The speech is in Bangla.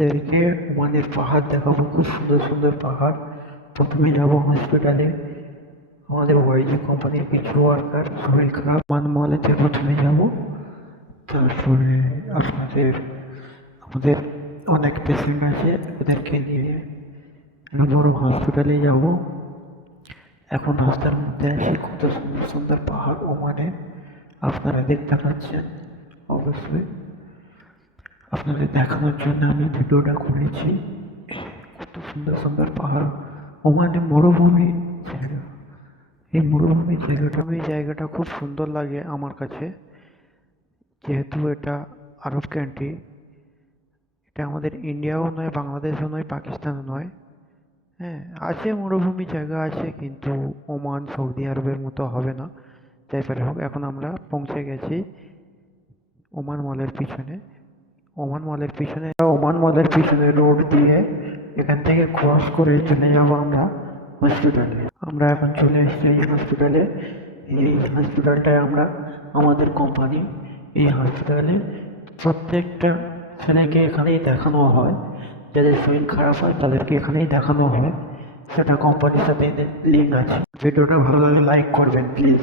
আপনাদেরকে ওমানের পাহাড় দেখাবো, খুব সুন্দর সুন্দর পাহাড়। প্রথমে যাবো হসপিটালে। আমাদের ওয়াইজি কোম্পানির কিছু ওয়ার্কার শরীর খারাপ, মলেতে প্রথমে যাব। তারপরে আমাদের অনেক পেশেন্ট আছে, ওদেরকে নিয়ে বড় হসপিটালে যাব। এখন রাস্তার মধ্যে আসি, কত সুন্দর সুন্দর পাহাড় ওমানে আপনারা দেখতে পাচ্ছেন। অবশ্যই আপনাদের দেখানোর জন্য আমি ভিডিওটা করেছি। কত সুন্দর সুন্দর পাহাড়, ওমানে মরুভূমি জায়গা। এই মরুভূমি জায়গাটা খুব সুন্দর লাগে আমার কাছে, যেহেতু এটা আরব কান্ট্রি। এটা আমাদের ইন্ডিয়াও নয়, বাংলাদেশও নয়, পাকিস্তানও নয়। হ্যাঁ, আছে মরুভূমি জায়গা আছে, কিন্তু ওমান সৌদি আরবের মতো হবে না। যাই পারে হোক, এখন আমরা পৌঁছে গেছি ওমান মলের পিছনে। ওমান মলের পিছনে রোড দিয়ে এখান থেকে ক্রস করে চলে যাব আমরা হসপিটালে। আমরা এখন চলে এসেছি এই হসপিটালে। এই হসপিটালটায় আমাদের কোম্পানি, এই হসপিটালে প্রত্যেকটা ছেলেকে এখানেই দেখানো হয়। যাদের শরীর খারাপ হয় তাদেরকে এখানেই দেখানো হয়। সেটা কোম্পানির সাথে লিঙ্ক আছে। ভিডিওটা ভালো লাগলে লাইক করবেন প্লিজ।